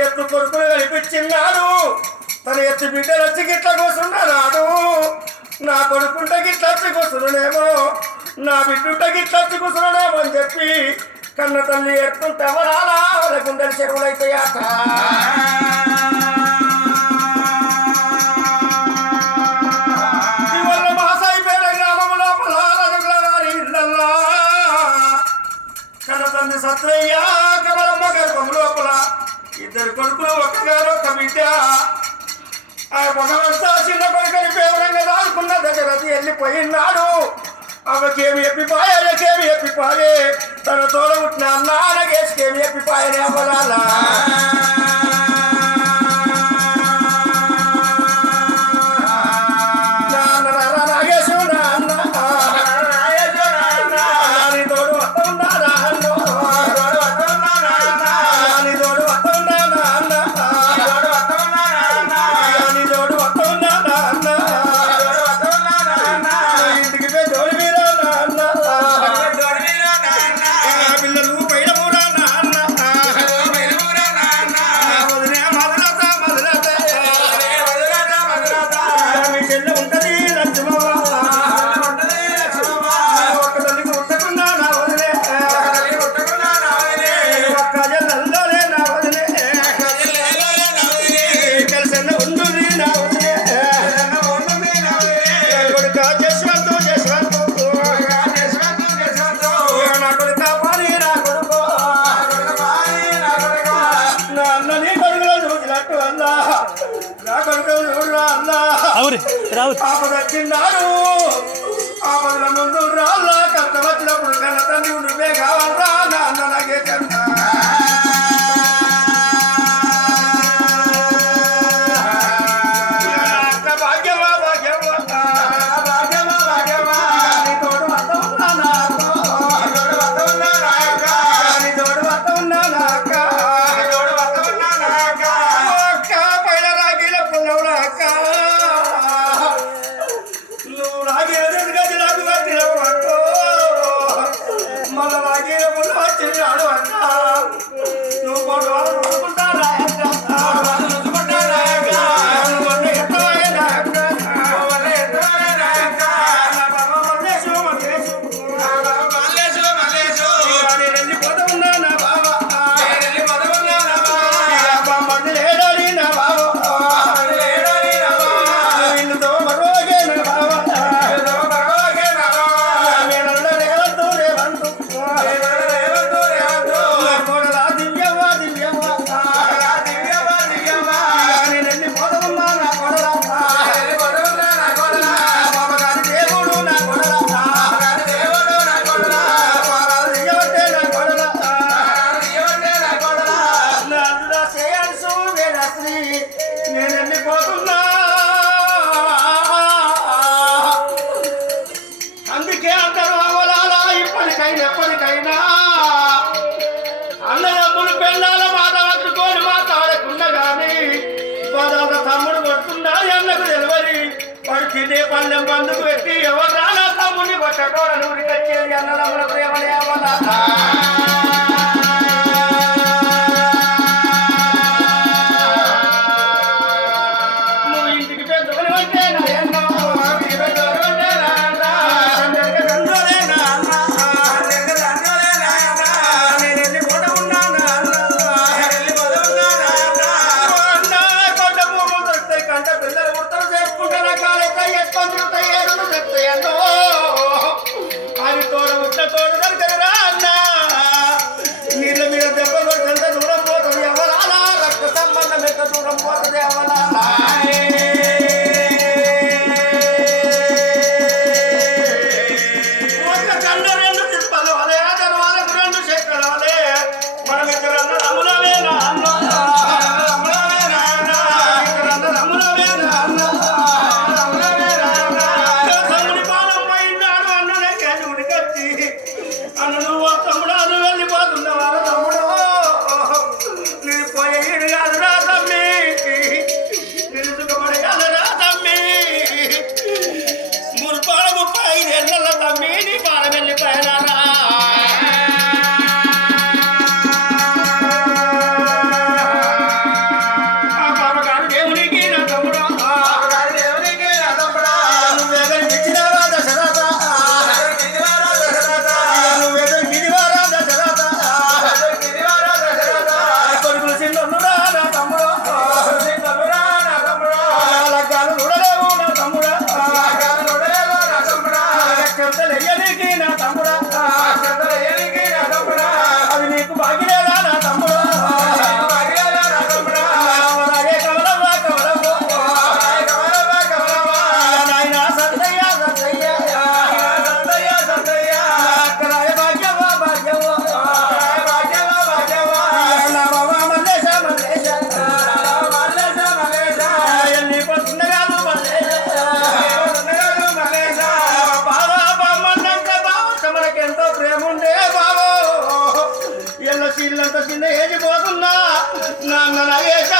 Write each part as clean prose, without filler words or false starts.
ఎత్తు కొడుకులు కనిపించిన్నాడు తన ఎత్తు బిడ్డలు వచ్చి గిట్ల కూర్చున్నాడు నా కొడుకుంటే గిట్ల వచ్చి కూర్చున్నాడేమో నా బిడ్డుంటే గిట్ల వచ్చి కూర్చున్నాడేమో అని చెప్పి కన్న తల్లి ఎత్తుంటే ఎవరాలా వాళ్ళ గుండెలు చెరువులైతాయాక ఇవల్ల మాసైపోయిన గ్రామం లోపల ఇళ్ళల్లా కన్న తల్లి సత్రయ్య కమలమ్మ గర్భం లోపల ఇద్దరు కొడుకులు ఒక్కగారు ఒక్క బిడ్డ ఆ భగవంతా చిన్న కొడుకుని పేవరంగా దాడుకున్న దగ్గర వెళ్ళిపోయినాడు అవకేమి ఎప్పిపాయే అయ్యకేమి ఎప్పిపాయే తన తోడ పుట్టిన నాన్నకేసుకేమి ఎప్పిపాయని అవ్వలాలా ఆపదొచ్చిన్నాడు ఆపదల ముందు రాళ్ళ కష్టం వచ్చినప్పుడు కన్న తండ్రి నువ్వే కావాలరా నాన్న నాకే కన్నా భాగ్యమా భాగ్యమా భాగ్యమా భాగ్యమా నీ తోడు వద్ద ఉన్నా నాక నీ తోడు వద్ద ఉన్నా నాక తోడు వద్ద ఉన్నా నాక ఒక్క పైన రాగిల పుల్లవులాక ఎప్పటికైనా అన్నదమ్ములు పెళ్ళాల మాట పట్టుకొని మాట్లాడకుండా కానీ పదాల తమ్ముడు కొడుతున్నా అన్నకు తెలియని వాడికి పల్లెం బంధుకు పెట్టి ఎవరు రానా తమ్ముడిని కొట్టకూడదు ఊరికొచ్చేది అన్నదమ్ముల ప్రేమలే అవ్వాలా చిన్న ఏజ్ పోతున్నా నాన్న నగేశ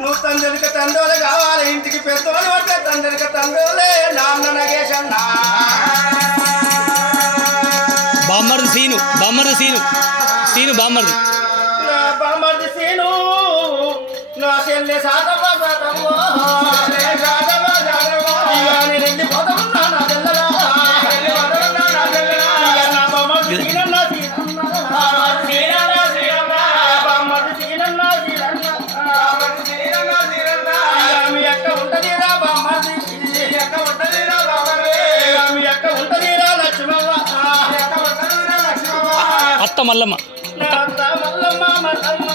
నువ్వు తండ్రికి తండ్రులు కావాలి ఇంటికి పెద్దోళ్ళు అంటే తండ్రికి తండ్రులే నాన్న నగేశ అన్నా బామ్మర్ది సీను బామ్మర్ది నా బామ్మర్ది సీను నా చెల్లె సాధవ సాధవో నేను వెళ్ళిపోతున్నా నా చెల్లెలా నా బామ్మర్ది సీనన్న బామ్మర్ది సీనన్న మీ అక్క ఉంటదిరా బామ్మర్ది మీ అక్క ఉంటదిరా లక్ష్మవ్వ అత్త మల్లమ్మ మల్లమ్మ